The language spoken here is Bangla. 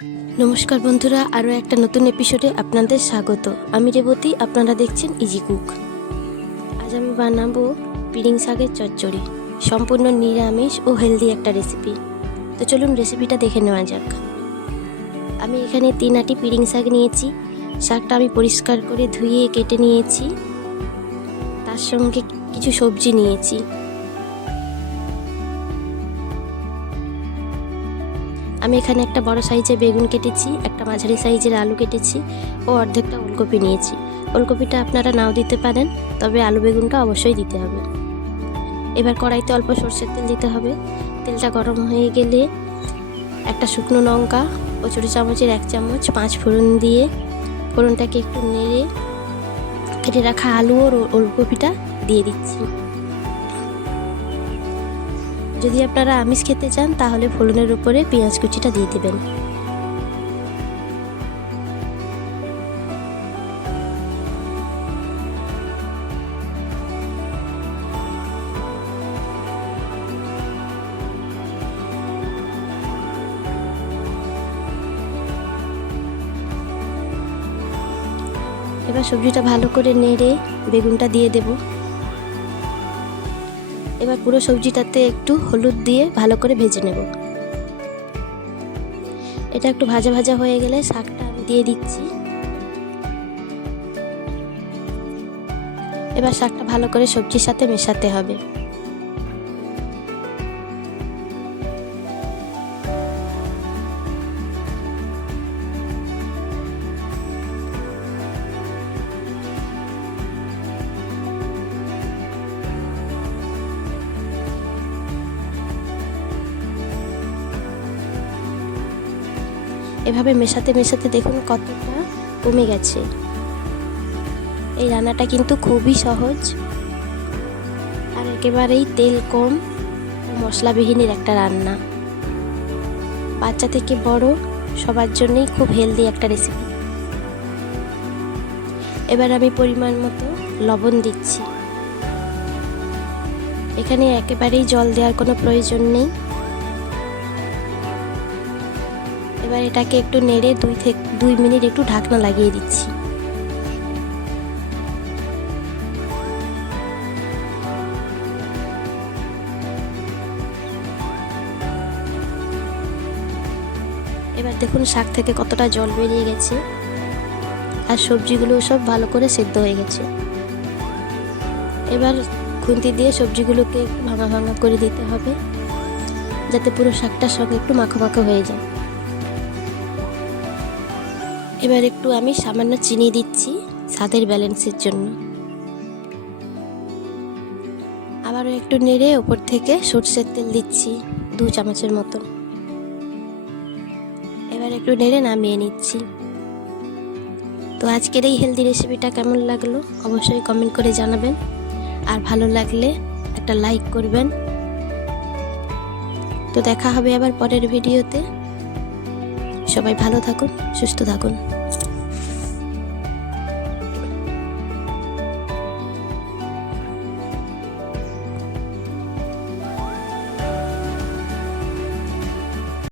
নমস্কার বন্ধুরা, আরও একটা নতুন এপিসোডে আপনাদের স্বাগত। আমি রেবতী, আপনারা দেখছেন ইজি কুক। আজ আমি বানাবো পিড়িং শাকের চচ্চড়ি, সম্পূর্ণ নিরামিষ ও হেলদি একটা রেসিপি। তো চলুন রেসিপিটা দেখে নেওয়া যাক। আমি এখানে 3 আটি পিড়িং শাক নিয়েছি। শাকটা আমি পরিষ্কার করে ধুয়ে কেটে নিয়েছি। তার সঙ্গে কিছু সবজি নিয়েছি। আমি এখানে একটা বড় সাইজের বেগুন কেটেছি, একটা মাঝারি সাইজের আলু কেটেছি ও অর্ধেকটা ওলকপি নিয়েছি। ওলকপিটা আপনারা নাও দিতে পারেন, তবে আলু বেগুনটা অবশ্যই দিতে হবে। এবার কড়াইতে অল্প সরষের তেল দিতে হবে। তেলটা গরম হয়ে গেলে একটা শুকনো লঙ্কা ও ছোটো চামচের 1 চামচ 5 ফোড়ন দিয়ে ফোড়নটাকে একটু নেড়ে কেটে রাখা আলু ও ওলকপিটা দিয়ে দিচ্ছি। যদি আপনারা আমিষ খেতে চান তাহলে ফোড়নের উপরে পেঁয়াজ কুচিটা দিয়ে দেবেন। এবার সবজিটা ভালো করে নেড়ে বেগুনটা দিয়ে দেব। এবার পুরো সবজিটাতে একটু হলুদ দিয়ে ভালো করে ভেজে নেব। এটা একটু ভাজা ভাজা হয়ে গেলে শাকটা আমি দিয়ে দিচ্ছি। এবার শাকটা ভালো করে সবজির সাথে মেশাতে হবে। এভাবে মেশাতে মেশাতে দেখুন কতটা কমে গেছে। এই রান্নাটা কিন্তু খুবই সহজ আর একেবারেই তেল কম ও মশলাবিহীনের একটা রান্না। বাচ্চা থেকে বড় সবার জন্যই খুব হেলদি একটা রেসিপি। এবার আমি পরিমাণ মতো লবণ দিচ্ছি। এখানে একেবারেই জল দেওয়ার কোনো প্রয়োজন নেই। এবার এটাকে একটু নেড়ে 2 মিনিট একটু ঢাকনা লাগিয়ে দিচ্ছি। এবার দেখুন শাক থেকে কতটা জল বেরিয়ে গেছে আর সবজিগুলো সব ভালো করে সেদ্ধ হয়ে গেছে। এবার খুন্তি দিয়ে সবজিগুলোকে একটু ভাঙা ভাঙা করে দিতে হবে, যাতে পুরো শাকটার সঙ্গে একটু মাখো মাখো হয়ে যায়। এবার একটু আমি সামান্য চিনি দিচ্ছি স্বাদের ব্যালেন্সের জন্য। আবারও একটু নেড়ে ওপর থেকে সরষের তেল দিচ্ছি 2 চামচের মতো। এবার একটু নেড়ে নামিয়ে নিচ্ছি। তো আজকের এই হেলদি রেসিপিটা কেমন লাগলো অবশ্যই কমেন্ট করে জানাবেন, আর ভালো লাগলে একটা লাইক করবেন। তো দেখা হবে আবার পরের ভিডিওতে। সবাই ভালো থাকুন, সুস্থ থাকুন।